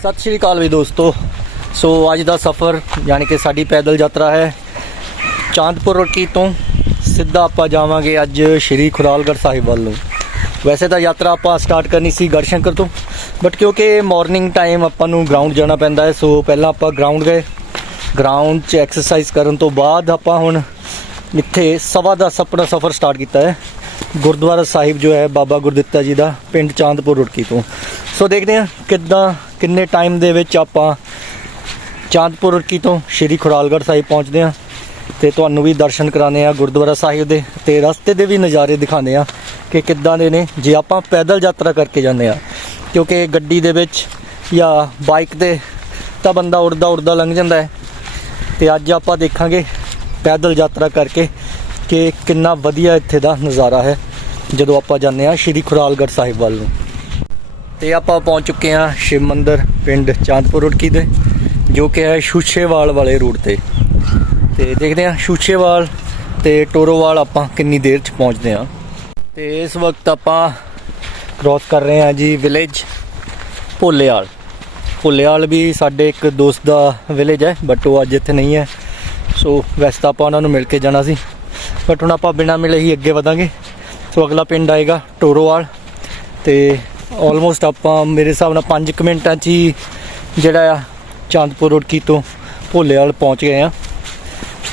ਸਤਿ ਸ਼੍ਰੀ ਅਕਾਲ ਵੀ ਦੋਸਤੋ। ਸੋ ਅੱਜ ਦਾ ਸਫ਼ਰ ਯਾਨੀ ਕਿ ਸਾਡੀ ਪੈਦਲ ਯਾਤਰਾ ਹੈ ਚਾਂਦਪੁਰ ਰੋਟੀ ਤੋਂ ਸਿੱਧਾ ਆਪਾਂ ਜਾਵਾਂਗੇ ਅੱਜ ਸ਼੍ਰੀ ਖੁਰਾਲਗੜ੍ਹ ਸਾਹਿਬ ਵੱਲ ਨੂੰ। ਵੈਸੇ ਤਾਂ ਯਾਤਰਾ ਆਪਾਂ ਸਟਾਰਟ ਕਰਨੀ ਸੀ ਗੜਸ਼ੰਕਰ ਤੋਂ ਬਟ ਕਿਉਂਕਿ ਮਾਰਨਿੰਗ ਟਾਈਮ ਆਪਾਂ ਨੂੰ ਗਰਾਊਂਡ ਜਾਣਾ ਪੈਂਦਾ ਹੈ, ਸੋ ਪਹਿਲਾਂ ਆਪਾਂ ਗਰਾਊਂਡ ਗਏ। ਗਰਾਊਂਡ 'ਚ ਐਕਸਰਸਾਈਜ਼ ਕਰਨ ਤੋਂ ਬਾਅਦ ਆਪਾਂ ਹੁਣ ਇੱਥੇ ਸਵਾ ਦਸ ਆਪਣਾ ਸਫ਼ਰ ਸਟਾਰਟ ਕੀਤਾ ਹੈ। ਗੁਰਦੁਆਰਾ ਸਾਹਿਬ ਜੋ ਹੈ ਬਾਬਾ ਗੁਰਦਿੱਤਾ ਜੀ ਦਾ, ਪਿੰਡ ਚਾਂਦਪੁਰ ਰੁੜਕੀ ਤੋਂ। ਸੋ ਦੇਖਦੇ ਹਾਂ ਕਿੱਦਾਂ ਕਿੰਨੇ ਟਾਈਮ ਦੇ ਵਿੱਚ ਆਪਾਂ ਚਾਂਦਪੁਰ ਰੁੜਕੀ ਤੋਂ ਸ਼੍ਰੀ ਖੁਰਾਲਗੜ੍ਹ ਸਾਹਿਬ ਪਹੁੰਚਦੇ ਹਾਂ ਤੇ ਤੁਹਾਨੂੰ ਵੀ ਦਰਸ਼ਨ ਕਰਾਣੇ ਆ ਗੁਰਦੁਆਰਾ ਸਾਹਿਬ ਦੇ ਤੇ ਰਸਤੇ ਦੇ ਵੀ ਨਜ਼ਾਰੇ ਦਿਖਾਉਂਦੇ ਆ ਕਿ ਕਿੱਦਾਂ ਦੇ ਨੇ ਜੇ ਆਪਾਂ ਪੈਦਲ ਯਾਤਰਾ ਕਰਕੇ ਜਾਂਦੇ ਆ ਕਿਉਂਕਿ ਗੱਡੀ ਦੇ ਵਿੱਚ ਜਾਂ ਬਾਈਕ ਤੇ ਤਾਂ ਬੰਦਾ ਉੜਦਾ ਉੜਦਾ ਲੰਘ ਜਾਂਦਾ ਹੈ। ਤੇ ਅੱਜ ਆਪਾਂ ਦੇਖਾਂਗੇ ਪੈਦਲ ਯਾਤਰਾ ਕਰਕੇ ਕਿ ਕਿੰਨਾ ਵਧੀਆ ਇੱਥੇ ਦਾ ਨਜ਼ਾਰਾ ਹੈ ਜਦੋਂ ਆਪਾਂ ਜਾਂਦੇ ਆ ਸ਼੍ਰੀ ਖੁਰਾਲਗੜ੍ਹ ਸਾਹਿਬ ਵੱਲ ਨੂੰ। ਤੇ ਆਪਾਂ ਪਹੁੰਚ ਚੁੱਕੇ ਹਾਂ ਸ਼ਿਵ ਮੰਦਰ ਪਿੰਡ ਚਾਂਦਪੁਰ ਰੁੜਕੀ ਦੇ ਜੋ ਕਿ ਹੈ ਸ਼ੂਸ਼ੇਵਾਲ ਵਾਲੇ ਰੂਟ ਤੇ। ਤੇ ਦੇਖਦੇ ਹਾਂ ਸ਼ੂਸ਼ੇਵਾਲ ਤੇ ਟੋਰੋਵਾਲ ਆਪਾਂ ਕਿੰਨੀ ਦੇਰ ਚ ਪਹੁੰਚਦੇ ਹਾਂ। ਤੇ ਇਸ ਵਕਤ ਆਪਾਂ ਕ੍ਰਾਸ ਕਰ ਰਹੇ ਹਾਂ ਜੀ ਵਿਲੇਜ ਭੋਲੇਵਾਲ ਭੋਲੇਵਾਲ ਵੀ ਸਾਡੇ ਇੱਕ ਦੋਸਤ ਦਾ ਵਿਲੇਜ ਹੈ ਬਟ ਉਹ ਅੱਜ ਇੱਥੇ ਨਹੀਂ ਹੈ। ਸੋ ਵੈਸੇ ਤਾਂ ਆਪਾਂ ਉਹਨਾਂ ਨੂੰ ਮਿਲ ਕੇ ਜਾਣਾ ਸੀ ਬਟ ਹੁਣ ਆਪਾਂ ਬਿਨਾਂ ਮਿਲੇ ਹੀ ਅੱਗੇ ਵਧਾਂਗੇ। ਸੋ ਅਗਲਾ ਪਿੰਡ ਆਏਗਾ ਟੋਰੋਵਾਲ ਤੇ ਆਲਮੋਸਟ ਆਪਾਂ ਮੇਰੇ ਹਿਸਾਬ ਨਾਲ 5 ਮਿੰਟਾਂ 'ਚ ਹੀ ਜਿਹੜਾ ਆ ਚਾਂਦਪੁਰ ਰੋਡਕੀ ਤੋਂ ਭੋਲੇਵਾਲ ਪਹੁੰਚ ਗਏ ਆ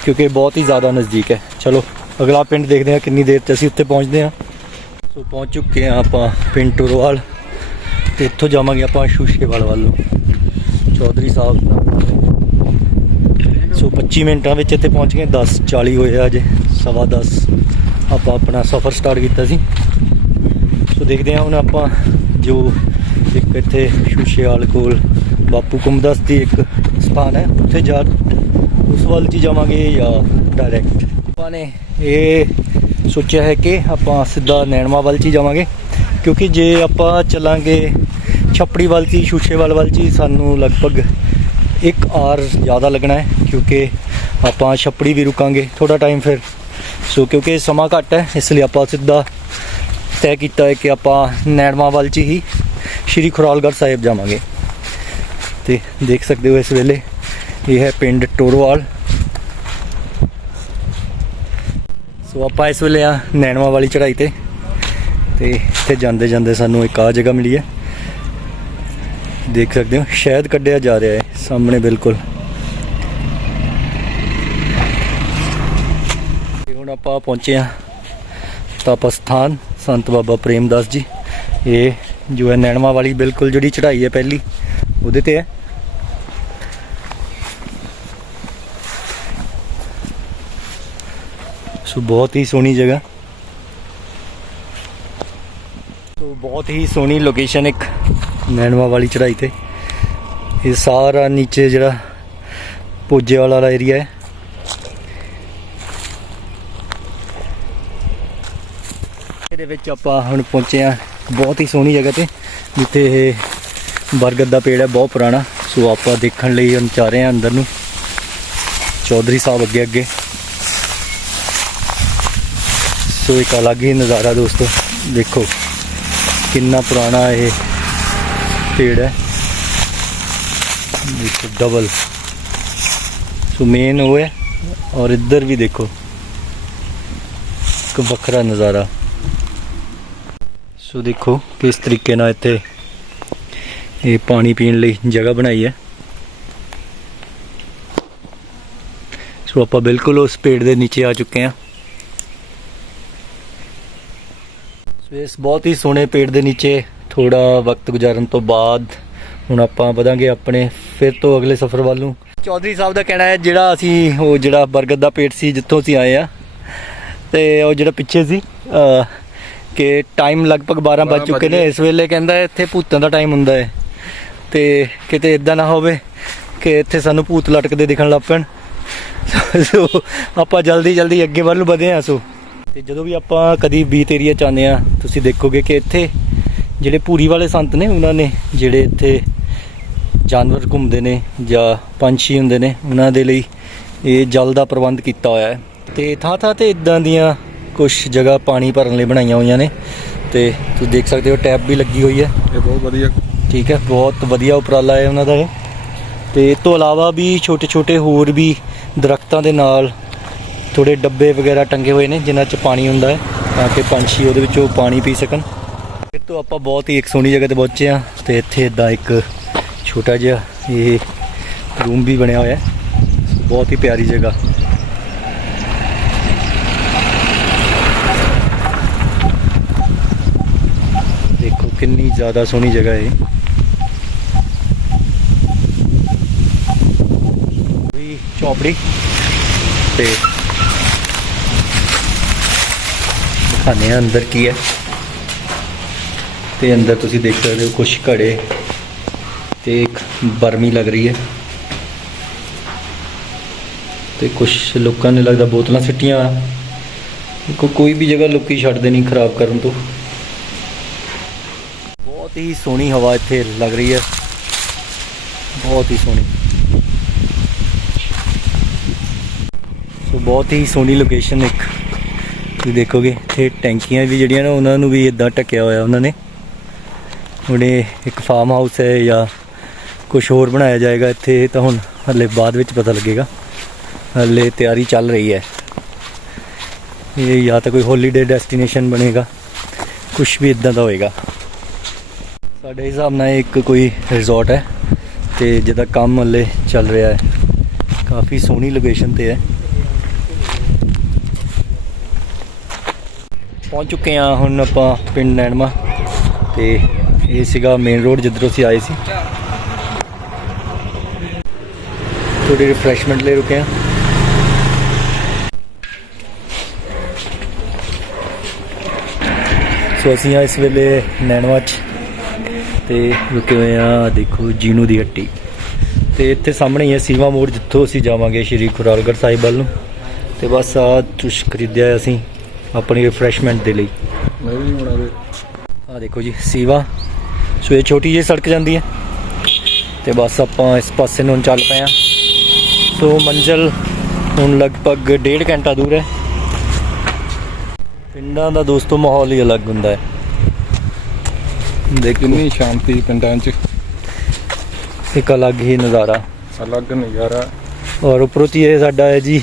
ਕਿਉਂਕਿ ਬਹੁਤ ਹੀ ਜ਼ਿਆਦਾ ਨਜ਼ਦੀਕ ਹੈ। ਚਲੋ, ਅਗਲਾ ਪਿੰਡ ਦੇਖਦੇ ਹਾਂ ਕਿੰਨੀ ਦੇਰ 'ਚ ਅਸੀਂ ਉੱਥੇ ਪਹੁੰਚਦੇ ਹਾਂ। ਸੋ ਪਹੁੰਚ ਚੁੱਕੇ ਹਾਂ ਆਪਾਂ ਪਿੰਡ ਟੋਰੋਵਾਲ ਤੇ ਇੱਥੋਂ ਜਾਵਾਂਗੇ ਆਪਾਂ ਸ਼ੂਸ਼ੇਵਾਲ ਵੱਲ ਨੂੰ ਚੌਧਰੀ ਸਾਹਿਬ ਦਾ ਸੋ 25 ਮਿੰਟਾਂ ਵਿੱਚ ਇੱਥੇ ਪਹੁੰਚ ਗਏ 10:40 ਹੋਏ ਆ ਅਜੇ ਸਵਾ 10 ਆਪਾਂ ਆਪਣਾ ਸਫ਼ਰ ਸਟਾਰਟ ਕੀਤਾ ਸੀ। ਸੋ ਦੇਖਦੇ ਹਾਂ ਹੁਣ ਆਪਾਂ ਜੋ ਇੱਕ ਇੱਥੇ ਸ਼ੂਸ਼ੇਵਾਲ ਕੋਲ ਬਾਪੂ ਕੁੰਮਦਾਸ ਦੀ ਇੱਕ ਸਥਾਨ ਹੈ, ਉੱਥੇ ਜਾ ਉਸ ਵੱਲ ਜੀ ਜਾਵਾਂਗੇ ਜਾਂ ਡਾਇਰੈਕਟ ਆਪਾਂ ਨੇ ਇਹ ਸੋਚਿਆ ਹੈ ਕਿ ਆਪਾਂ ਸਿੱਧਾ ਨੈਣਮਾ ਵੱਲ ਚ ਹੀ ਜਾਵਾਂਗੇ, ਕਿਉਂਕਿ ਜੇ ਆਪਾਂ ਚੱਲਾਂਗੇ ਛੱਪੜੀ ਵੱਲ ਚ ਸ਼ੂਸ਼ੇਵਾਲ ਵੱਲ ਚ ਹੀ ਸਾਨੂੰ ਲਗਭਗ ਇੱਕ ਆਰ ਜ਼ਿਆਦਾ ਲੱਗਣਾ ਹੈ, ਕਿਉਂਕਿ ਆਪਾਂ ਛੱਪੜੀ ਵੀ ਰੁਕਾਂਗੇ ਥੋੜਾ ਟਾਈਮ ਫਿਰ। ਸੋ ਕਿਉਂਕਿ ਸਮਾਂ ਘੱਟ ਹੈ, ਇਸ ਲਈ ਆਪਾਂ ਸਿੱਧਾ ਤੈਅ ਕੀਤਾ ਹੈ ਕਿ ਆਪਾਂ ਨੈਣਮਾ ਵੱਲ ਚ ਹੀ ਸ਼੍ਰੀ ਖੁਰਾਲਗੜ੍ਹ ਸਾਹਿਬ ਜਾਵਾਂਗੇ। ਤੇ ਦੇਖ ਸਕਦੇ ਹੋ ਇਸ ਵੇਲੇ ਇਹ ਹੈ ਪਿੰਡ ਟੋਰਵਾਲ। ਸੋ ਆਪਾਂ ਇਸ ਵੇਲੇ ਆ ਨੈਣਵਾ ਵਾਲੀ ਚੜ੍ਹਾਈ ਤੇ। ਤੇ ਇੱਥੇ ਜਾਂਦੇ ਜਾਂਦੇ ਸਾਨੂੰ ਇੱਕ ਆ ਜਗ੍ਹਾ ਮਿਲੀ ਹੈ। ਦੇਖ ਸਕਦੇ ਹੋ ਸ਼ਾਇਦ ਕੱਢਿਆ ਜਾ ਰਿਹਾ ਹੈ ਸਾਹਮਣੇ ਬਿਲਕੁਲ। ਤੇ ਹੁਣ ਆਪਾਂ ਪਹੁੰਚੇ ਆ ਤਪਸਥਾਨ ਸੰਤ ਬਾਬਾ ਪ੍ਰੇਮਦਾਸ ਜੀ। ਇਹ ਜੋ ਹੈ ਨੈਣਵਾ ਵਾਲੀ ਬਿਲਕੁਲ ਜਿਹੜੀ ਚੜ੍ਹਾਈ ਹੈ ਪਹਿਲੀ, ਉਹਦੇ ਤੇ ਹੈ। ਸੋ ਬਹੁਤ ਹੀ ਸੋਹਣੀ ਜਗ੍ਹਾ। ਸੋ ਬਹੁਤ ਹੀ ਸੋਹਣੀ ਲੋਕੇਸ਼ਨ ਇੱਕ ਨੈਣਵਾ ਵਾਲੀ ਚੜ੍ਹਾਈ ਤੇ। ਇਹ ਸਾਰਾ ਨੀਚੇ ਜਿਹੜਾ ਪੋਜੇ ਵਾਲਾ ਏਰੀਆ ਹੈ। ਇਹਦੇ ਵਿੱਚ ਆਪਾਂ ਹੁਣ ਪਹੁੰਚੇ ਆ ਬਹੁਤ ਹੀ ਸੋਹਣੀ ਜਗ੍ਹਾ ਤੇ, ਜਿੱਥੇ ਇਹ ਬਰਗਦ ਦਾ ਪੇੜ ਹੈ, ਬਹੁਤ ਪੁਰਾਣਾ। ਸੋ ਆਪਾਂ ਦੇਖਣ ਲਈ ਹੁਣ ਜਾ ਰਹੇ ਹਾਂ ਅੰਦਰ ਨੂੰ। ਚੌਧਰੀ ਸਾਹਿਬ ਅੱਗੇ ਅੱਗੇ। ਸੋ ਇੱਕ ਅਲੱਗ ਹੀ ਨਜ਼ਾਰਾ ਦੋਸਤੋ, ਦੇਖੋ ਕਿੰਨਾ ਪੁਰਾਣਾ ਇਹ ਪੇੜ ਹੈ। ਦੇਖੋ ਡਬਲ ਸੋ ਮੇਨ ਉਹ ਹੈ ਔਰ ਇੱਧਰ ਵੀ ਦੇਖੋ, ਇੱਕ ਵੱਖਰਾ ਨਜ਼ਾਰਾ। ਸੋ ਦੇਖੋ ਕਿਸ ਤਰੀਕੇ ਨਾਲ ਇੱਥੇ ਇਹ ਪਾਣੀ ਪੀਣ ਲਈ ਜਗ੍ਹਾ ਬਣਾਈ ਹੈ। ਸੋ ਆਪਾਂ ਬਿਲਕੁਲ ਉਸ ਪੇੜ ਦੇ ਨੀਚੇ ਆ ਚੁੱਕੇ ਹਾਂ। ਸੋ ਇਸ ਬਹੁਤ ਹੀ ਸੋਹਣੇ ਪੇੜ ਦੇ ਨੀਚੇ ਥੋੜਾ ਵਕਤ ਗੁਜ਼ਾਰਨ ਤੋਂ ਬਾਅਦ ਹੁਣ ਆਪਾਂ ਵਧਾਂਗੇ ਆਪਣੇ ਫਿਰ ਤੋਂ ਅਗਲੇ ਸਫ਼ਰ ਵੱਲ ਨੂੰ। ਚੌਧਰੀ ਸਾਹਿਬ ਦਾ ਕਹਿਣਾ ਹੈ ਜਿਹੜਾ ਅਸੀਂ ਉਹ ਜਿਹੜਾ ਬਰਗਦ ਦਾ ਪੇੜ ਸੀ ਜਿੱਥੋਂ ਅਸੀਂ ਆਏ ਆ ਤੇ ਉਹ ਜਿਹੜਾ ਪਿੱਛੇ ਸੀ ਕਿ ਟਾਈਮ ਲਗਭਗ 12 ਵੱਜ ਚੁੱਕੇ ਨੇ। ਇਸ ਵੇਲੇ ਕਹਿੰਦਾ ਇੱਥੇ ਭੂਤਾਂ ਦਾ ਟਾਈਮ ਹੁੰਦਾ ਹੈ। ਤੇ ਕਿਤੇ ਇਦਾਂ ਨਾ ਹੋਵੇ ਕਿ ਇੱਥੇ ਸਾਨੂੰ ਭੂਤ ਲਟਕਦੇ ਦਿਖਣ ਲੱਗ ਪੈਣ। ਸੋ ਆਪਾਂ ਜਲਦੀ ਜਲਦੀ ਅੱਗੇ ਵੱਲ ਨੂੰ ਵਧੇ ਆ ਸੋ। ਤੇ ਜਦੋਂ ਵੀ ਆਪਾਂ ਕਦੀ ਬੀਤ ਏਰੀਆ ਚ ਆਉਂਦੇ ਆ ਤੁਸੀਂ ਦੇਖੋਗੇ ਕਿ ਇੱਥੇ ਜਿਹੜੇ ਪੂਰੀ ਵਾਲੇ ਸੰਤ ਨੇ ਉਹਨਾਂ ਨੇ ਜਿਹੜੇ ਇੱਥੇ ਜਾਨਵਰ ਘੁੰਮਦੇ ਨੇ ਜਾਂ ਪੰਛੀ ਹੁੰਦੇ ਨੇ ਉਹਨਾਂ ਦੇ ਲਈ ਇਹ ਜਲ ਦਾ ਪ੍ਰਬੰਧ ਕੀਤਾ ਹੋਇਆ ਹੈ। ਤੇ ਥਾਂ ਥਾਂ ਤੇ ਇਦਾਂ ਦੀਆਂ ਕੁਝ ਜਗ੍ਹਾ ਪਾਣੀ ਭਰਨ ਲਈ ਬਣਾਈਆਂ ਹੋਈਆਂ ਨੇ ਤੇ ਤੁਸੀਂ ਦੇਖ ਸਕਦੇ ਹੋ ਟੈਪ ਵੀ ਲੱਗੀ ਹੋਈ ਹੈ। ਇਹ ਬਹੁਤ ਵਧੀਆ। ਠੀਕ ਹੈ ਬਹੁਤ ਵਧੀਆ ਉਪਰਾਲਾ ਹੈ ਉਹਨਾਂ ਦਾ ਇਹ। ਤੇ ਇਸ ਤੋਂ ਇਲਾਵਾ ਵੀ ਛੋਟੇ ਛੋਟੇ ਹੋਰ ਵੀ ਦਰਖਤਾਂ ਦੇ ਨਾਲ ਥੋੜੇ ਡੱਬੇ ਵਗੈਰਾ ਟੰਗੇ ਹੋਏ ਨੇ ਜਿਨ੍ਹਾਂ 'ਚ ਪਾਣੀ ਹੁੰਦਾ ਹੈ ਤਾਂ ਕਿ ਪੰਛੀ ਉਹਦੇ ਵਿੱਚੋਂ ਪਾਣੀ ਪੀ ਸਕਣ। ਫਿਰ ਤੋਂ ਆਪਾਂ ਬਹੁਤ ਹੀ ਇੱਕ ਸੋਹਣੀ ਜਗ੍ਹਾ ਤੇ ਪਹੁੰਚੇ ਆ ਤੇ ਇੱਥੇ ਇਦਾਂ ਇੱਕ ਛੋਟਾ ਜਿਹਾ ਇਹ ਰੂਮ ਵੀ ਬਣਿਆ ਹੋਇਆ ਹੈ। ਬਹੁਤ ਹੀ ਪਿਆਰੀ ਜਗ੍ਹਾ ਦੇਖੋ ਕਿੰਨੀ ਜ਼ਿਆਦਾ ਸੋਹਣੀ ਜਗ੍ਹਾ ਹੈ ਵੀ ਚੌਪੜੀ। ਤੇ ਦਿਖਾਉਂਦੇ ਹਾਂ ਅੰਦਰ ਕੀ ਹੈ। ਤੇ ਅੰਦਰ ਤੁਸੀਂ ਦੇਖ ਸਕਦੇ ਹੋ ਕੁਝ ਘੜੇ ਤੇ ਇੱਕ ਬਰਮੀ ਲੱਗ ਰਹੀ ਹੈ। ਤੇ ਕੁਝ ਲੋਕਾਂ ਨੇ ਲੱਗਦਾ ਬੋਤਲਾਂ ਸਿੱਟੀਆਂ। ਕੋਈ ਵੀ ਜਗ੍ਹਾ ਲੋਕੀ ਛੱਡਦੇ ਨਹੀਂ ਖਰਾਬ ਕਰਨ ਤੋਂ। ਬਹੁਤ ਹੀ ਸੋਹਣੀ ਹਵਾ ਇੱਥੇ ਲੱਗ ਰਹੀ ਹੈ। ਬਹੁਤ ਹੀ ਸੋਹਣੀ। ਸੋ ਬਹੁਤ ਹੀ ਸੋਹਣੀ ਲੋਕੇਸ਼ਨ ਇੱਕ। ਤੁਸੀਂ ਦੇਖੋਗੇ, ਇੱਥੇ ਟੈਂਕੀਆਂ ਵੀ ਜਿਹੜੀਆਂ ਨੇ, ਉਹਨਾਂ ਨੂੰ ਵੀ ਇਦਾਂ ਟਕਿਆ ਹੋਇਆ ਉਹਨਾਂ ਨੇ। ਹੁਣੇ ਇੱਕ ਫਾਰਮ ਹਾਊਸ ਹੈ ਜਾਂ ਕੁਝ ਹੋਰ ਬਣਾਇਆ ਜਾਏਗਾ ਇੱਥੇ ਤਾਂ ਹੁਣ ਹਲੇ ਬਾਅਦ ਵਿੱਚ ਪਤਾ ਲੱਗੇਗਾ। ਹਲੇ ਤਿਆਰੀ ਚੱਲ ਰਹੀ ਹੈ। ਇਹ ਜਾਂ ਤਾਂ ਕੋਈ ਹੌਲੀਡੇ ਡੈਸਟੀਨੇਸ਼ਨ ਬਣੇਗਾ। ਕੁਝ ਵੀ ਇਦਾਂ ਦਾ ਹੋਏਗਾ। ਸਾਡੇ ਹਿਸਾਬ ਨਾਲ ਇੱਕ ਕੋਈ ਰਿਜ਼ੋਰਟ ਹੈ ਤੇ ਜਿਹਦਾ ਕੰਮ ਹੱਲੇ ਚੱਲ ਰਿਹਾ ਹੈ। ਕਾਫੀ ਸੋਹਣੀ ਲੋਕੇਸ਼ਨ ਤੇ ਹੈ। ਪਹੁੰਚ ਚੁੱਕੇ ਹਾਂ ਹੁਣ ਆਪਾਂ ਪਿੰਡ ਨੈਣਮਾ ਤੇ ਇਹ ਸੀਗਾ ਮੇਨ ਰੋਡ ਜਿੱਧਰੋਂ ਅਸੀਂ ਆਏ ਸੀ। ਥੋੜੀ ਰਿਫਰੈਸ਼ਮੈਂਟ ਲਈ ਰੁਕੇ ਹਾਂ। ਸੋ ਅਸੀਂ ਆ ਇਸ ਵੇਲੇ ਨੈਣਵਾ ਚ ਤੇ ਰੁਕੇ ਹੋਏ ਆ ਦੇਖੋ ਜੀਨੂ ਦੀ ਹੱਟੀ। ਤੇ ਇੱਥੇ ਸਾਹਮਣੇ ਹੀ ਹੈ ਸੀਵਾ ਮੋੜ ਜਿੱਥੋਂ ਅਸੀਂ ਜਾਵਾਂਗੇ ਸ਼੍ਰੀ ਖੁਰਾਲਗੜ੍ਹ ਸਾਹਿਬ ਵੱਲ ਨੂੰ। ਤੇ ਬਸ ਆ ਕੁਛ ਖਰੀਦਿਆ ਅਸੀਂ ਆਪਣੀ ਰਿਫਰੈਸ਼ਮੈਂਟ ਦੇ ਲਈ। ਮੈਂ ਵੀ ਆ ਦੇਖੋ ਜੀ ਸੀਵਾ ਸੋ ਇਹ ਛੋਟੀ ਜਿਹੀ ਸੜਕ ਜਾਂਦੀ ਹੈ। ਤੇ ਬਸ ਆਪਾਂ ਇਸ ਪਾਸੇ ਨੂੰ ਚੱਲ ਪਏ ਆ ਸੋ ਮੰਜ਼ਲ ਹੁਣ ਲਗਭਗ ਡੇਢ ਘੰਟਾ ਦੂਰ ਹੈ। ਪਿੰਡਾਂ ਦਾ ਦੋਸਤੋ ਮਾਹੌਲ ਹੀ ਅਲੱਗ ਹੁੰਦਾ ਹੈ। ਦੇਖੋ ਕਿੰਨੀ ਸ਼ਾਂਤੀ ਪਿੰਡਾਂ 'ਚ? ਇੱਕ ਅਲੱਗ ਹੀ ਨਜ਼ਾਰਾ। ਅਲੱਗ ਨਜ਼ਾਰਾ। ਔਰ ਉੱਪਰੋਂ ਦੀ ਇਹ ਸਾਡਾ ਹੈ ਜੀ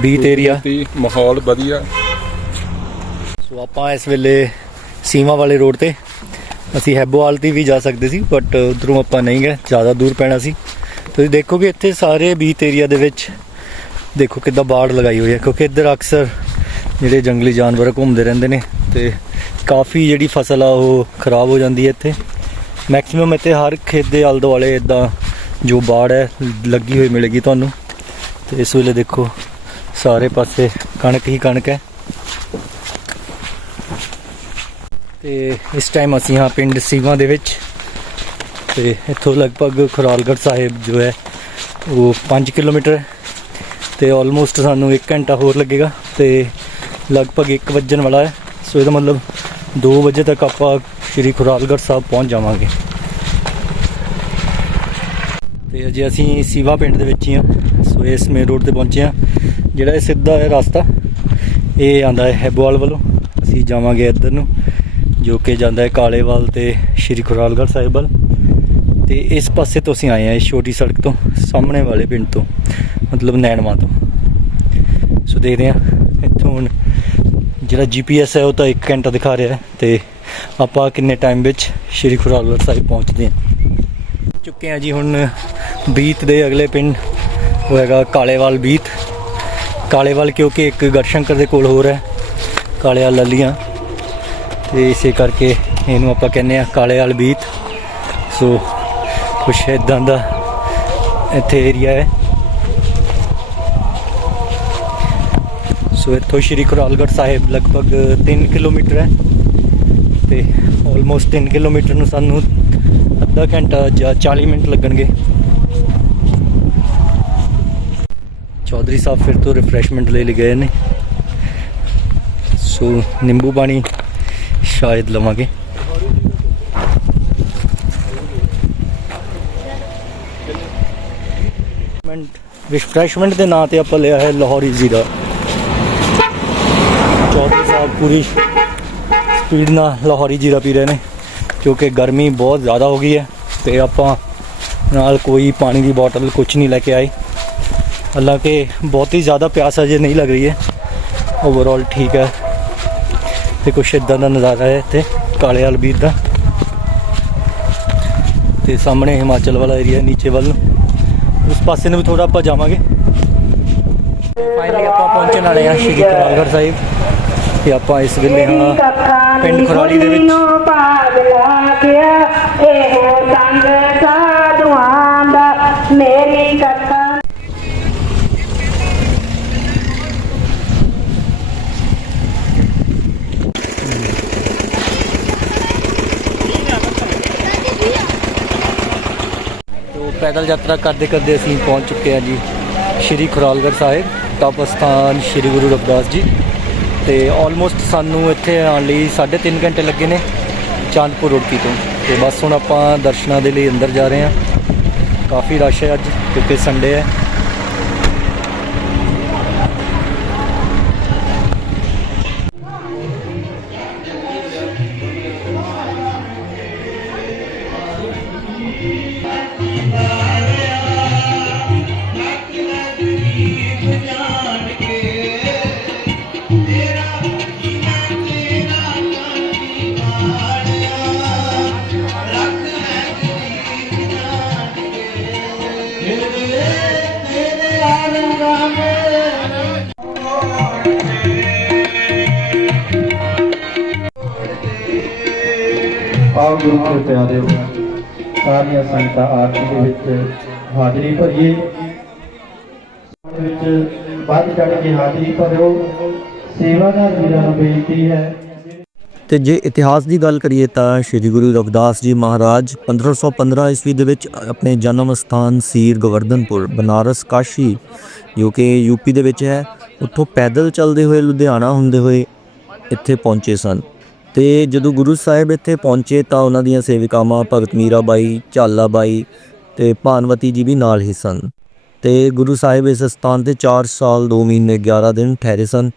ਬੀਟ ਏਰੀਆ ਮਾਹੌਲ ਵਧੀਆ। ਸੋ ਆਪਾਂ ਇਸ ਵੇਲੇ ਸੀਮਾ ਵਾਲੇ ਰੋਡ ਤੇ ਅਸੀਂ ਹੈਬੋਵਾਲ ਦੀ ਵੀ ਜਾ ਸਕਦੇ ਸੀ ਬਟ ਉਧਰੋਂ ਆਪਾਂ ਨਹੀਂ ਗਏ ਜ਼ਿਆਦਾ ਦੂਰ ਪੈਣਾ ਸੀ। ਤੁਸੀਂ ਦੇਖੋਗੇ ਇੱਥੇ ਸਾਰੇ ਬੀਟ ਏਰੀਆ ਦੇ ਵਿੱਚ ਦੇਖੋ ਕਿੱਦਾਂ ਬਾੜ ਲਗਾਈ ਹੋਈ ਹੈ ਕਿਉਂਕਿ ਇੱਧਰ ਅਕਸਰ ਜਿਹੜੇ ਜੰਗਲੀ ਜਾਨਵਰ ਘੁੰਮਦੇ ਰਹਿੰਦੇ ਨੇ। ਤੇ ਕਾਫੀ ਜਿਹੜੀ ਫਸਲ ਆ ਉਹ ਖਰਾਬ ਹੋ ਜਾਂਦੀ ਹੈ ਇੱਥੇ। ਮੈਕਸਿਮਮ ਇੱਥੇ ਹਰ ਖੇਤ ਦੇ ਆਲੇ ਦੁਆਲੇ ਇਦਾਂ ਜੋ ਬਾੜ ਹੈ, ਲੱਗੀ ਹੋਈ ਮਿਲੇਗੀ ਤੁਹਾਨੂੰ। ਤੇ ਇਸ ਵੇਲੇ ਦੇਖੋ, ਸਾਰੇ ਪਾਸੇ ਕਣਕ ਹੀ ਕਣਕ ਹੈ। ਤੇ ਇਸ ਟਾਈਮ ਅਸੀਂ ਹਾਂ ਪਿੰਡ ਸੀਵਾ ਦੇ ਵਿੱਚ। ਤੇ ਇੱਥੋਂ ਲਗਭਗ ਖੁਰਾਲਗੜ੍ਹ ਸਾਹਿਬ ਜੋ ਹੈ, ਉਹ 5 ਕਿਲੋਮੀਟਰ ਹੈ। ਤੇ ਆਲਮੋਸਟ ਸਾਨੂੰ 1 ਘੰਟਾ ਹੋਰ ਲੱਗੇਗਾ। ਤੇ ਲਗਭਗ 1 ਵਜਣ ਵਾਲਾ ਹੈ। ਸੋ ਇਹਦਾ ਮਤਲਬ 2 ਵਜੇ ਤੱਕ ਆਪਾਂ ਸ਼੍ਰੀ ਖੁਰਾਲਗੜ੍ਹ ਸਾਹਿਬ ਪਹੁੰਚ ਜਾਵਾਂਗੇ। ਤੇ ਅਜੇ ਅਸੀਂ ਸੀਵਾ ਪਿੰਡ ਦੇ ਵਿੱਚ ਹੀ ਹਾਂ। ਸੋ ਇਸ ਮੇਨ ਰੋਡ ਤੇ ਪਹੁੰਚੇ ਹਾਂ। ਜਿਹੜਾ ਇਹ ਸਿੱਧਾ ਹੈ ਰਸਤਾ, ਇਹ ਆਂਦਾ ਹੈ ਹੈਬੋਵਾਲ ਵੱਲੋਂ। ਅਸੀਂ ਜਾਵਾਂਗੇ ਇੱਧਰ ਨੂੰ, ਜੋ ਕਿ ਜਾਂਦਾ ਹੈ ਕਾਲੇਵਾਲ ਤੇ ਸ਼੍ਰੀ ਖੁਰਾਲਗੜ੍ਹ ਸਾਹਿਬ ਵੱਲ। ਤੇ ਇਸ ਪਾਸੇ ਤੋਂ ਅਸੀਂ ਆਏ ਹਾਂ, ਇਸ ਛੋਟੀ ਸੜਕ ਤੋਂ, ਸਾਹਮਣੇ ਵਾਲੇ ਪਿੰਡ ਤੋਂ, ਮਤਲਬ ਨੈਣਵਾ ਤੋਂ। ਸੋ ਦੇਖਦੇ ਹਾਂ, ਇੱਥੋਂ ਹੁਣ ਜਿਹੜਾ ਜੀਪੀਐਸ ਹੈ, ਉਹ ਤਾਂ 1 ਘੰਟਾ ਦਿਖਾ ਰਿਹਾ ਹੈ ਤੇ ਆਪਾਂ ਕਿੰਨੇ ਟਾਈਮ ਵਿੱਚ ਸ਼੍ਰੀ ਖੁਰਾਲਗੜ੍ਹ ਸਾਹਿਬ ਪਹੁੰਚਦੇ ਹਾਂ। ਚੁੱਕੇ ਹਾਂ ਜੀ ਹੁਣ ਬੀਤ ਦੇ ਅਗਲੇ ਪਿੰਡ, ਉਹ ਹੈਗਾ ਕਾਲੇਵਾਲ ਬੀਤ। ਕਾਲੇਵਾਲ ਕਿਉਂਕਿ ਇੱਕ ਗੜਸ਼ੰਕਰ ਦੇ ਕੋਲ ਹੋਰ ਹੈ ਕਾਲੇਵਾਲ ਲੱਲੀਆਂ। ਤੇ ਇਸੇ ਕਰਕੇ ਇਹਨੂੰ ਆਪਾਂ ਕਹਿੰਦੇ ਆ ਕਾਲੇਵਾਲ ਬੀਤ। ਸੋ ਕੁਛ ਇਦਾਂ ਦਾ ਇੱਥੇ ਏਰੀਆ ਹੈ। ਸੋ ਇੱਥੋਂ ਸ਼੍ਰੀ ਖੁਰਾਲਗੜ੍ਹ ਸਾਹਿਬ ਲਗਭਗ 3 ਕਿਲੋਮੀਟਰ ਹੈ ਤੇ ਆਲਮੋਸਟ 3 ਕਿਲੋਮੀਟਰ ਨੂੰ ਸਾਨੂੰ ਅੱਧਾ ਘੰਟਾ ਜਾਂ 40 ਮਿੰਟ ਲੱਗਣਗੇ। ਚੌਧਰੀ ਸਾਹਿਬ ਫਿਰ ਤੋਂ ਰਿਫਰੈਸ਼ਮੈਂਟ ਲੈ ਲਈ ਗਏ ਨੇ। ਸੋ ਨਿੰਬੂ ਪਾਣੀ ਸ਼ਾਇਦ ਲਵਾਂਗੇ। ਰਿਫਰੈਸ਼ਮੈਂਟ ਦੇ ਨਾਂ ਤੇ ਆਪਾਂ ਲਿਆ ਹੈ ਲਾਹੌਰੀ ਜ਼ੀਰਾ। ਚੌਧਰੀ ਪੂਰੀ ਸਪੀਡ ਨਾਲ ਲਾਹੌਰੀ ਜ਼ੀਰਾ ਪੀ ਰਹੇ ਨੇ, ਕਿਉਂਕਿ ਗਰਮੀ ਬਹੁਤ ਜ਼ਿਆਦਾ ਹੋ ਗਈ ਹੈ ਤੇ ਆਪਾਂ ਨਾਲ ਕੋਈ ਪਾਣੀ ਦੀ ਬੋਟਲ ਕੁਝ ਨਹੀਂ ਲੈ ਕੇ ਆਏ। ਹਾਲਾਂਕਿ ਬਹੁਤ ਹੀ ਜ਼ਿਆਦਾ ਪਿਆਸ ਅਜੇ ਨਹੀਂ ਲੱਗ ਰਹੀ ਹੈ। ਓਵਰਆਲ ਠੀਕ ਹੈ। ਤੇ ਕੁਛ ਇਦਾਂ ਦਾ ਨਜ਼ਾਰਾ ਹੈ ਇੱਥੇ, ਕਾਲੇ ਵਾਲ ਦਾ। ਤੇ ਸਾਹਮਣੇ ਹਿਮਾਚਲ ਵਾਲਾ ਏਰੀਆ ਨੀਚੇ ਵੱਲ। ਨੂੰ ਉਸ ਪਾਸੇ ਨੂੰ ਵੀ ਥੋੜਾ ਆਪਾਂ ਜਾਵਾਂਗੇ। ਫਾਈਨਲੀ ਆਪਾਂ ਪਹੁੰਚਣ ਵਾਲੇ ਹਾਂ ਸ਼੍ਰੀ ਕਰਾਲਗੜ੍ਹ ਸਾਹਿਬ। ਤੇ ਆਪਾਂ ਇਸ ਵੇਲੇ ਹਾਂ ਪਿੰਡ ਖੁਰਾਲੀ ਦੇ ਵਿੱਚ ਮੇਰੀ ਕਥਾ। ਪੈਦਲ ਯਾਤਰਾ ਕਰਦੇ ਕਰਦੇ ਅਸੀਂ ਪਹੁੰਚ ਚੁੱਕੇ ਹਾਂ ਜੀ ਸ਼੍ਰੀ ਖੁਰਾਲਗੜ੍ਹ ਸਾਹਿਬ ਤਪ ਸਥਾਨ ਸ਼੍ਰੀ ਗੁਰੂ ਰਵਿਦਾਸ ਜੀ। ਤੇ ਆਲਮੋਸਟ ਸਾਨੂੰ ਇੱਥੇ ਆਉਣ ਲਈ 3.5 ਘੰਟੇ ਲੱਗੇ ਨੇ ਚਾਂਦਪੁਰ ਰੋਡਕੀ ਤੋਂ। ਤੇ ਬਸ ਹੁਣ ਆਪਾਂ ਦਰਸ਼ਨਾਂ ਦੇ ਲਈ ਅੰਦਰ ਜਾ ਰਹੇ ਹਾਂ। ਕਾਫੀ ਰਸ਼ ਹੈ ਅੱਜ, ਕਿਉਂਕਿ ਸੰਡੇ ਹੈ। ਗੁਰੂ ਦੇ ਪਿਆਰੇ ਸਾਰੀਆਂ ਸੰਗਤਾਂ ਆਰਤੀ ਦੇ ਵਿੱਚ ਹਾਜ਼ਰੀ ਭਰੀਏ। ਵਿੱਚ ਵੱਧ ਚੜ ਕੇ ਹਾਜ਼ਰੀ ਭਰਿਓ। ਸੇਵਾਦਾਰ ਵੀਰਾਂ ਨੂੰ ਬੇਨਤੀ ਹੈ। ਤੇ ਜੇ ਇਤਿਹਾਸ ਦੀ ਗੱਲ ਕਰੀਏ ਤਾਂ ਸ੍ਰੀ ਗੁਰੂ ਰਵਿਦਾਸ ਜੀ ਮਹਾਰਾਜ 1515 ਈਸਵੀ ਦੇ ਵਿੱਚ ਆਪਣੇ ਜਨਮ ਸਥਾਨ ਸੀਰ ਗਵਰਧਨਪੁਰ, ਬਨਾਰਸ, ਕਾਸ਼ੀ, ਜੋ ਕਿ ਯੂਪੀ ਦੇ ਵਿੱਚ ਹੈ, ਉੱਥੋਂ ਪੈਦਲ ਚੱਲਦੇ ਹੋਏ, ਲੁਧਿਆਣਾ ਹੁੰਦੇ ਹੋਏ ਇੱਥੇ ਪਹੁੰਚੇ ਸਨ। ਤੇ ਜਦੋਂ ਗੁਰੂ ਸਾਹਿਬ ਇੱਥੇ ਪਹੁੰਚੇ ਤਾਂ ਉਹਨਾਂ ਦੀਆਂ ਸੇਵਿਕਾਵਾਂ ਭਗਤ ਮੀਰਾਬਾਈ ਬਾਈ, ਝਾਲਾ ਬਾਈ ਤੇ ਭਾਨਵਤੀ ਜੀ ਵੀ ਨਾਲ ਹੀ ਸਨ। ਤੇ ਗੁਰੂ ਸਾਹਿਬ ਇਸ ਸਥਾਨ ਤੇ 4 ਸਾਲ 2 ਮਹੀਨੇ 11 ਦਿਨ ਠਹਿਰੇ ਸਨ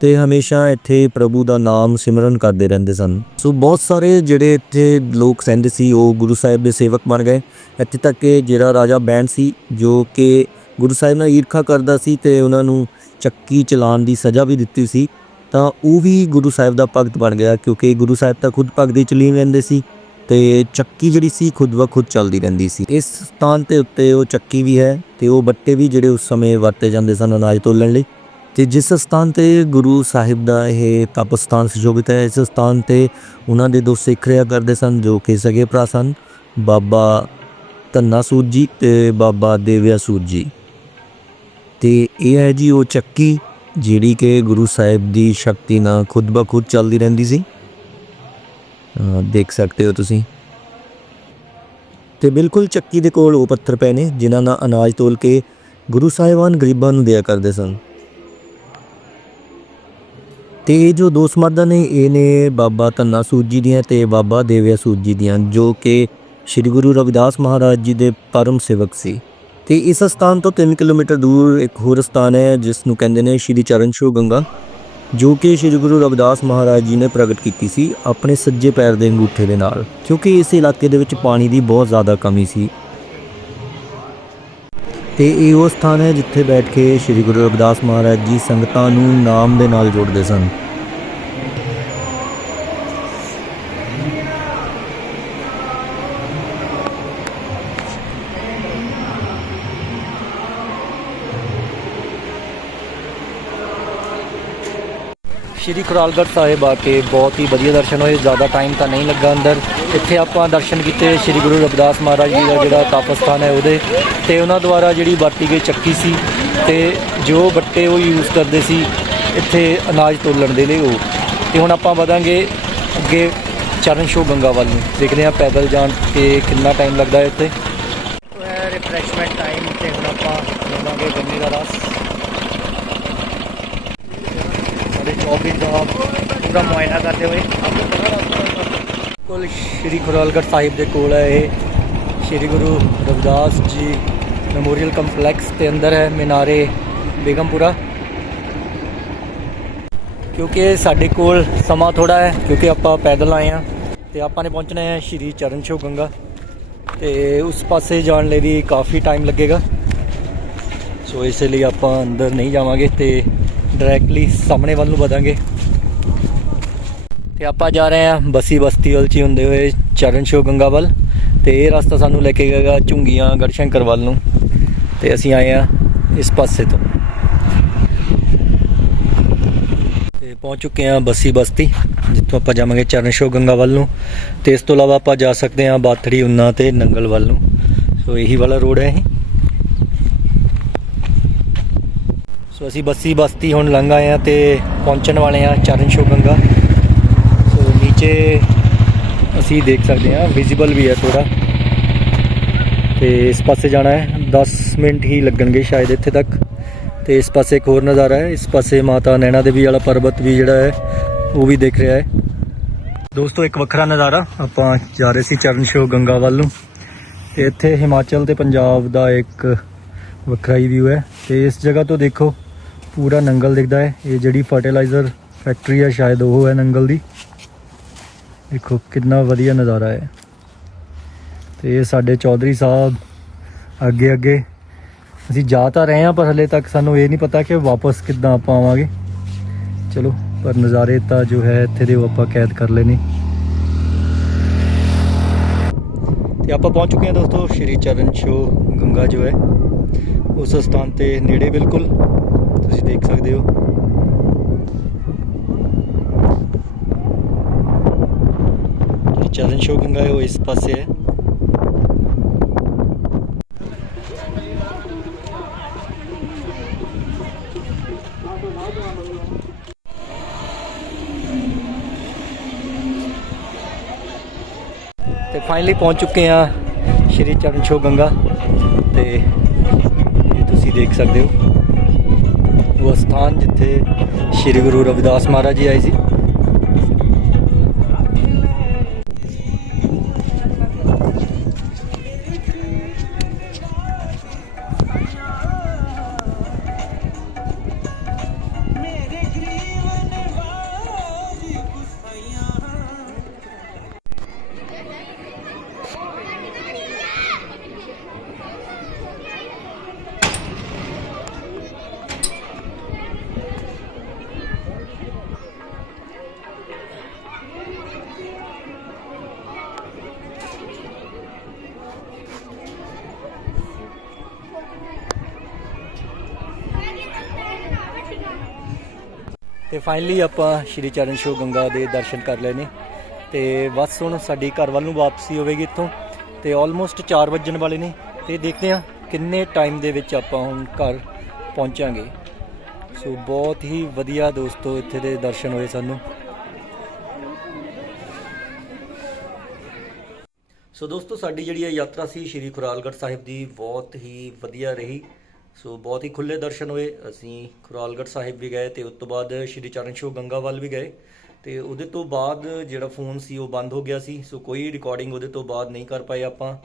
ਤੇ ਹਮੇਸ਼ਾ ਇੱਥੇ ਪ੍ਰਭੂ ਦਾ ਨਾਮ ਸਿਮਰਨ ਕਰਦੇ ਰਹਿੰਦੇ ਸਨ। ਸੋ ਬਹੁਤ ਸਾਰੇ ਜਿਹੜੇ ਇੱਥੇ ਲੋਕ ਸਹਿੰਦੇ ਸੀ, ਉਹ ਗੁਰੂ ਸਾਹਿਬ ਦੇ ਸੇਵਕ ਬਣ ਗਏ। ਇੱਥੇ ਤੱਕ ਕਿ ਜਿਹੜਾ ਰਾਜਾ ਬੈਂਡ ਸੀ, ਜੋ ਕਿ ਗੁਰੂ ਸਾਹਿਬ ਨਾਲ ਈਰਖਾ ਕਰਦਾ ਸੀ ਤੇ ਉਹਨਾਂ ਨੂੰ ਚੱਕੀ ਚਲਾਉਣ ਦੀ ਸਜ਼ਾ ਵੀ ਦਿੱਤੀ ਸੀ। ਤਾਂ ਉਹ ਵੀ ਗੁਰੂ ਸਾਹਿਬ ਦਾ ਭਗਤ ਬਣ ਗਿਆ ਕਿਉਂਕਿ ਗੁਰੂ ਸਾਹਿਬ ਤਾਂ ਖੁਦ ਭਗਤੀ ਚ ਲੀਨ ਰਹਿੰਦੇ ਸੀ ਤੇ ਚੱਕੀ ਜਿਹੜੀ ਸੀ ਖੁਦ ਬ ਖੁਦ ਚੱਲਦੀ ਰਹਿੰਦੀ ਸੀ। ਇਸ ਸਥਾਨ ਤੇ ਉੱਤੇ ਉਹ ਚੱਕੀ ਵੀ ਹੈ ਤੇ ਉਹ ਬੱਟੇ ਵੀ ਜਿਹੜੇ ਉਸ ਸਮੇਂ ਵਰਤੇ ਜਾਂਦੇ ਸਨ ਅਨਾਜ ਤੋਲਣ ਲਈ। ਤੇ ਜਿਸ ਸਥਾਨ ਤੇ ਗੁਰੂ ਸਾਹਿਬ ਦਾ ਇਹ ਤਪ ਸਥਾਨ ਸੁਸ਼ੋਭਿਤ ਹੈ, ਇਸ ਸਥਾਨ ਤੇ ਉਹਨਾਂ ਦੇ ਦੋ ਸਿੱਖ ਰਿਹਾ ਕਰਦੇ ਸਨ ਜੋ ਕਿ ਸਗੇ ਭਰਾ ਸਨ, ਬਾਬਾ ਧੰਨਾ ਸੂਦ ਜੀ ਤੇ ਬਾਬਾ ਦੇਵਿਆ ਸੂਦ ਜੀ। ਤੇ ਇਹ ਹੈ ਜੀ ਉਹ ਚੱਕੀ ਜਿਹੜੀ ਕਿ ਗੁਰੂ ਸਾਹਿਬ ਦੀ ਸ਼ਕਤੀ ਨਾਲ ਖੁਦ ਬਖੁਦ ਚੱਲਦੀ ਰਹਿੰਦੀ ਸੀ। ਦੇਖ ਸਕਦੇ ਹੋ ਤੁਸੀਂ। ਤੇ ਬਿਲਕੁਲ ਚੱਕੀ ਦੇ ਕੋਲ ਉਹ ਪੱਥਰ ਪਏ ਨੇ, ਜਿਨ੍ਹਾਂ ਨਾਲ ਅਨਾਜ ਤੋਲ ਕੇ ਗੁਰੂ ਸਾਹਿਬਾਨ ਗਰੀਬਾਂ ਨੂੰ ਦਿਆ ਕਰਦੇ ਸਨ। ਤੇ ਇਹ ਜੋ ਦੋ ਸਮਾਧਾਂ ਨੇ, ਇਹ ਨੇ ਬਾਬਾ ਧੰਨਾ ਸੂਦ ਜੀ ਦੀਆਂ ਤੇ ਬਾਬਾ ਦੇਵਿਆ ਸੂਦ ਜੀ ਦੀਆਂ, ਜੋ ਕਿ ਸ੍ਰੀ ਗੁਰੂ ਰਵਿਦਾਸ ਮਹਾਰਾਜ ਜੀ ਦੇ ਪਰਮ ਸੇਵਕ ਸੀ। ਤੇ ਇਸ ਸਥਾਨ ਤੋਂ 3 ਕਿਲੋਮੀਟਰ ਦੂਰ ਇੱਕ ਹੋਰ ਸਥਾਨ ਹੈ, ਜਿਸ ਨੂੰ ਕਹਿੰਦੇ ਨੇ ਸ਼੍ਰੀ ਚਰਨ ਛੋਹ ਗੰਗਾ, ਜੋ ਕਿ ਸ੍ਰੀ ਗੁਰੂ ਰਵਿਦਾਸ ਮਹਾਰਾਜ ਜੀ ਨੇ ਪ੍ਰਗਟ ਕੀਤੀ ਸੀ ਆਪਣੇ ਸੱਜੇ ਪੈਰ ਦੇ ਅੰਗੂਠੇ ਦੇ ਨਾਲ, ਕਿਉਂਕਿ ਇਸ ਇਲਾਕੇ ਦੇ ਵਿੱਚ ਪਾਣੀ ਦੀ ਬਹੁਤ ਜ਼ਿਆਦਾ ਕਮੀ ਸੀ। ਤੇ ਇਹ ਉਹ ਸਥਾਨ ਹੈ ਜਿੱਥੇ ਬੈਠ ਕੇ ਸ੍ਰੀ ਗੁਰੂ ਰਵਿਦਾਸ ਮਹਾਰਾਜ ਜੀ ਸੰਗਤਾਂ ਨੂੰ ਨਾਮ ਦੇ ਨਾਲ ਜੋੜਦੇ ਸਨ। ਖੁਰਾਲਗੜ੍ਹ ਸਾਹਿਬ ਆ ਕੇ ਬਹੁਤ ਹੀ ਵਧੀਆ ਦਰਸ਼ਨ ਹੋਏ, ਜ਼ਿਆਦਾ ਟਾਈਮ ਤਾਂ ਨਹੀਂ ਲੱਗਾ ਅੰਦਰ। ਇੱਥੇ ਆਪਾਂ ਦਰਸ਼ਨ ਕੀਤੇ ਸ਼੍ਰੀ ਗੁਰੂ ਰਵਿਦਾਸ ਮਹਾਰਾਜ ਜੀ ਦਾ ਜਿਹੜਾ ਤਪ ਸਥਾਨ ਹੈ ਉਹਦੇ। ਤੇ ਉਹਨਾਂ ਦੁਆਰਾ ਜਿਹੜੀ ਵਰਤੀ ਗਈ ਚੱਕੀ ਸੀ, ਤੇ ਜੋ ਬੱਟੇ ਉਹ ਯੂਜ਼ ਕਰਦੇ ਸੀ, ਇੱਥੇ ਅਨਾਜ ਤੋਲਣ ਦੇ ਲਈ ਉਹ। ਤੇ ਹੁਣ ਆਪਾਂ ਵਧਾਂਗੇ ਅੱਗੇ ਚਰਨ ਸ਼ੋ ਗੰਗਾ ਵੱਲ ਨੂੰ। ਦੇਖਦੇ ਹਾਂ ਪੈਦਲ ਜਾਣ ਤੇ ਕਿੰਨਾ ਟਾਈਮ ਲੱਗਦਾ ਹੈ ਇੱਥੇ। ਰਿਫਰੈਸ਼ਮੈਂਟ ਟਾਈਮ ਤੇ ਹੁਣ ਆਪਾਂ ਲਵਾਂਗੇ ਗੰਨੇ ਦਾ ਰਸ। ਸਾਡੇ ਚੌਬੀ ਪੂਰਾ ਮੁਆਇਨਾ ਕਰਦੇ ਹੋਏ। ਕੋਲ ਸ਼੍ਰੀ ਖੁਰਾਲਗੜ੍ਹ ਸਾਹਿਬ ਦੇ ਕੋਲ ਹੈ ਇਹ। ਸ਼੍ਰੀ ਗੁਰੂ ਰਵਿਦਾਸ ਜੀ ਮੈਮੋਰੀਅਲ ਕੰਪਲੈਕਸ ਦੇ ਅੰਦਰ ਹੈ, ਮੀਨਾਰੇ ਬੇਗਮਪੁਰਾ। ਕਿਉਂਕਿ ਸਾਡੇ ਕੋਲ ਸਮਾਂ ਥੋੜਾ ਹੈ, ਕਿਉਂਕਿ ਆਪਾਂ ਪੈਦਲ ਆਏ ਆ ਤੇ ਆਪਾਂ ਨੇ ਪਹੁੰਚਣਾ ਹੈ ਸ਼੍ਰੀ ਚਰਨ ਛੋਹ ਗੰਗਾ। ਤੇ ਉਸ ਪਾਸੇ ਜਾਣ ਲਈ ਵੀ ਕਾਫੀ ਟਾਈਮ ਲੱਗੇਗਾ। ਸੋ ਇਸ ਲਈ ਆਪਾਂ ਅੰਦਰ ਨਹੀਂ ਜਾਵਾਂਗੇ ਤੇ ਡਾਇਰੈਕਟਲੀ ਸਾਹਮਣੇ ਵੱਲ ਨੂੰ ਵਧਾਂਗੇ। ਤੇ ਆਪਾਂ ਜਾ ਰਹੇ ਹਾਂ ਬਸੀ ਬਸਤੀ ਵੱਲ ਚ ਹੀ ਹੁੰਦੇ ਹੋਏ ਚਰਨ ਸ਼ੋ ਗੰਗਾ ਵੱਲ। ਤੇ ਇਹ ਰਸਤਾ ਸਾਨੂੰ ਲੈ ਕੇ ਗਏਗਾ ਝੁੰਗੀਆਂ ਗੜਸ਼ੰਕਰ ਵੱਲ ਨੂੰ। ਤੇ ਅਸੀਂ ਆਏ ਆ ਇਸ ਪਾਸੇ ਤੋਂ। ਤੇ ਪਹੁੰਚ ਚੁੱਕੇ ਹਾਂ ਬਸੀ ਬਸਤੀ, ਜਿੱਥੋਂ ਆਪਾਂ ਜਾਵਾਂਗੇ ਚਰਨ ਸ਼ੋ ਗੰਗਾ ਵੱਲ ਨੂੰ। ਤੇ ਇਸ ਤੋਂ ਇਲਾਵਾ ਆਪਾਂ ਜਾ ਸਕਦੇ ਹਾਂ ਬਾਥੜੀ ਉਨਾ ਤੇ ਨੰਗਲ ਵੱਲ ਨੂੰ। ਸੋ ਇਹੀ ਵਾਲਾ ਰੋਡ ਹੈ ਇਹ। ਸੋ ਅਸੀਂ ਬੱਸੀ ਬਸਤੀ ਹੁਣ ਲੰਘ ਆਏ ਆ ਤੇ ਪਹੁੰਚਣ ਵਾਲੇ ਆ ਚਰਨ ਸ਼ੋ ਗੰਗਾ। ਸੋ ਨੀਚੇ ਅਸੀਂ ਦੇਖ ਸਕਦੇ ਹਾਂ ਵਿਜ਼ੀਬਲ ਵੀ ਹੈ ਥੋੜਾ ਤੇ ਇਸ ਪਾਸੇ ਜਾਣਾ ਹੈ 10 ਮਿੰਟ ਹੀ ਲੱਗਣਗੇ ਸ਼ਾਇਦ ਇੱਥੇ ਤੱਕ। ਤੇ ਇਸ ਪਾਸੇ ਇੱਕ ਹੋਰ ਨਜ਼ਾਰਾ ਹੈ, ਇਸ ਪਾਸੇ ਮਾਤਾ ਨੈਣਾ ਦੇਵੀ ਵਾਲਾ ਪਰਬਤ ਵੀ ਜਿਹੜਾ ਹੈ, ਉਹ ਵੀ ਦੇਖ ਰਿਹਾ ਹੈ। ਦੋਸਤੋ, ਇੱਕ ਵੱਖਰਾ ਨਜ਼ਾਰਾ, ਆਪਾਂ ਜਾ ਰਹੇ ਸੀ ਚਰਨ ਸ਼ੋ ਗੰਗਾ ਵੱਲ ਨੂੰ। ਤੇ ਇੱਥੇ ਹਿਮਾਚਲ ਤੇ ਪੰਜਾਬ ਦਾ ਇੱਕ ਵੱਖਰਾ ਹੀ ਵਿਊ ਹੈ। ਤੇ ਇਸ ਜਗ੍ਹਾ ਤੋਂ ਦੇਖੋ ਪੂਰਾ ਨੰਗਲ ਦਿਖਦਾ ਹੈ। ਇਹ ਜਿਹੜੀ ਫਰਟੀਲਾਈਜ਼ਰ ਫੈਕਟਰੀ ਹੈ ਸ਼ਾਇਦ ਉਹ ਹੈ ਨੰਗਲ ਦੀ। ਦੇਖੋ ਕਿੰਨਾ ਵਧੀਆ ਨਜ਼ਾਰਾ ਹੈ। ਤੇ ਇਹ ਸਾਡੇ ਚੌਧਰੀ ਸਾਹਿਬ ਅੱਗੇ ਅੱਗੇ। ਅਸੀਂ ਜਾ ਤਾਂ ਰਹੇ ਹਾਂ, ਪਰ ਹਲੇ ਤੱਕ ਸਾਨੂੰ ਇਹ ਨਹੀਂ ਪਤਾ ਕਿ ਵਾਪਸ ਕਿੱਦਾਂ ਆਪਾਂ ਆਵਾਂਗੇ। ਚਲੋ, ਪਰ ਨਜ਼ਾਰੇ ਤਾਂ ਜੋ ਹੈ ਇੱਥੇ ਦੇ ਉਹ ਆਪਾਂ ਕੈਦ ਕਰ ਲੈਣੇ ਤੇ ਆਪਾਂ ਪਹੁੰਚ ਚੁੱਕੇ ਹਾਂ ਦੋਸਤੋ, ਸ਼੍ਰੀ ਚਰਨ ਸ਼ੋ ਗੰਗਾ ਜੋ ਹੈ। ਉਸ ਸਥਾਨ ਤੇ ਨੇੜੇ ਬਿਲਕੁਲ। ਤੁਸੀਂ ਦੇਖ ਸਕਦੇ ਹੋ। ਜਿਹੜੀ ਚਰਨ ਸ਼ੋ ਗੰਗਾ ਹੈ, ਉਹ ਇਸ ਪਾਸੇ ਹੈ। ਤੇ ਫਾਈਨਲੀ ਪਹੁੰਚ ਚੁੱਕੇ ਆ ਸ਼੍ਰੀ ਚਰਨ ਸ਼ੋ ਗੰਗਾ। ਤੇ ਇਹ ਤੁਸੀਂ ਦੇਖ ਸਕਦੇ ਹੋ। ਉਹ ਸਥਾਨ ਜਿੱਥੇ ਸ਼੍ਰੀ ਗੁਰੂ ਰਵਿਦਾਸ ਮਹਾਰਾਜ ਜੀ ਆਏ ਸੀ। ਫਾਈਨਲੀ ਆਪਾਂ ਸ਼੍ਰੀ ਚਰਨ ਸ਼ੋ ਗੰਗਾ ਦੇ ਦਰਸ਼ਨ ਕਰ ਲਏ ਨੇ। ਤੇ ਬਸ ਹੁਣ ਸਾਡੀ ਘਰ ਵੱਲ ਨੂੰ ਵਾਪਸੀ ਹੋਵੇਗੀ ਇੱਥੋਂ। ਤੇ ਆਲਮੋਸਟ 4 ਵੱਜਣ ਵਾਲੇ ਨੇ। ਤੇ ਦੇਖਦੇ ਹਾਂ ਕਿੰਨੇ ਟਾਈਮ ਦੇ ਵਿੱਚ ਆਪਾਂ ਹੁਣ ਘਰ ਪਹੁੰਚਾਂਗੇ। ਸੋ ਬਹੁਤ ਹੀ ਵਧੀਆ ਦੋਸਤੋ, ਇੱਥੇ ਦੇ ਦਰਸ਼ਨ ਹੋਏ ਸਾਨੂੰ। ਸੋ ਦੋਸਤੋ, ਸਾਡੀ ਜਿਹੜੀ ਇਹ ਯਾਤਰਾ ਸੀ ਸ਼੍ਰੀ ਖੁਰਾਲਗੜ੍ਹ ਸਾਹਿਬ ਦੀ, ਬਹੁਤ ਹੀ ਵਧੀਆ ਰਹੀ। ਸੋ ਬਹੁਤ ਹੀ ਖੁੱਲੇ ਦਰਸ਼ਨ ਹੋਏ। ਅਸੀਂ ਖੁਰਾਲਗੜ੍ਹ ਸਾਹਿਬ ਵੀ ਗਏ ਤੇ ਉਸ ਤੋਂ ਬਾਅਦ ਸ਼੍ਰੀ ਚਰਨਛੋਹ ਗੰਗਾ ਗੰਗਾਵਾਲ ਵੀ ਗਏ। ਤੇ ਉਹਦੇ ਤੋਂ ਬਾਅਦ ਜਿਹੜਾ ਫੋਨ ਸੀ ਉਹ ਬੰਦ ਹੋ ਗਿਆ ਸੀ। ਸੋ ਕੋਈ ਰਿਕਾਰਡਿੰਗ ਉਹਦੇ ਤੋਂ ਬਾਅਦ ਨਹੀਂ ਕਰ ਪਾਏ ਆਪਾਂ।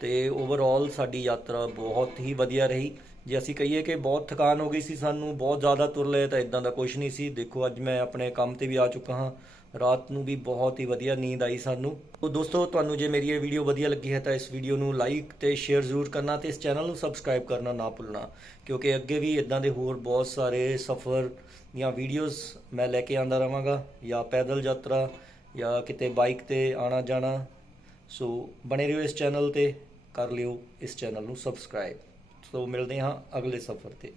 ਤੇ ਓਵਰਆਲ ਸਾਡੀ ਯਾਤਰਾ ਬਹੁਤ ਹੀ ਵਧੀਆ ਰਹੀ। ਜੇ ਅਸੀਂ ਕਹੀਏ ਕਿ ਬਹੁਤ ਥਕਾਨ ਹੋ ਗਈ ਸੀ ਸਾਨੂੰ, ਬਹੁਤ ਜ਼ਿਆਦਾ ਤੁਰ ਲਏ ਤਾਂ ਇਦਾਂ ਦਾ ਕੁਝ ਨਹੀਂ ਸੀ। ਦੇਖੋ, ਅੱਜ ਮੈਂ ਆਪਣੇ ਕੰਮ ਤੇ ਵੀ ਆ ਚੁੱਕਾ ਹਾਂ। ਰਾਤ ਨੂੰ ਵੀ ਬਹੁਤ ਹੀ ਵਧੀਆ ਨੀਂਦ ਆਈ ਸਾਨੂੰ। ਤੋ ਦੋਸਤੋ, ਤੁਹਾਨੂੰ ਜੇ ਮੇਰੀ ਇਹ ਵੀਡੀਓ ਵਧੀਆ ਲੱਗੀ ਹੈ ਤਾਂ ਇਸ ਵੀਡੀਓ ਨੂੰ ਲਾਈਕ ਤੇ ਸ਼ੇਅਰ ਜ਼ਰੂਰ ਕਰਨਾ ਤੇ ਇਸ ਚੈਨਲ ਨੂੰ ਸਬਸਕ੍ਰਾਈਬ ਕਰਨਾ ਨਾ ਭੁੱਲਣਾ, ਕਿਉਂਕਿ ਅੱਗੇ ਵੀ ਇਦਾਂ ਦੇ ਹੋਰ ਬਹੁਤ ਸਾਰੇ ਸਫ਼ਰ ਦੀਆਂ ਵੀਡੀਓਜ਼ ਮੈਂ ਲੈ ਕੇ ਆਂਦਾ ਰਵਾਂਗਾ ਜਾਂ ਪੈਦਲ ਯਾਤਰਾ, ਜਾਂ ਕਿਤੇ ਬਾਈਕ ਤੇ ਆਣਾ ਜਾਣਾ। ਸੋ ਬਣੇ ਰਹੋ ਇਸ ਚੈਨਲ ਤੇ, ਕਰ ਲਿਓ ਇਸ ਚੈਨਲ ਨੂੰ ਸਬਸਕ੍ਰਾਈਬ ਸੋ ਮਿਲਦੇ ਹਾਂ ਅਗਲੇ ਸਫ਼ਰ ਤੇ।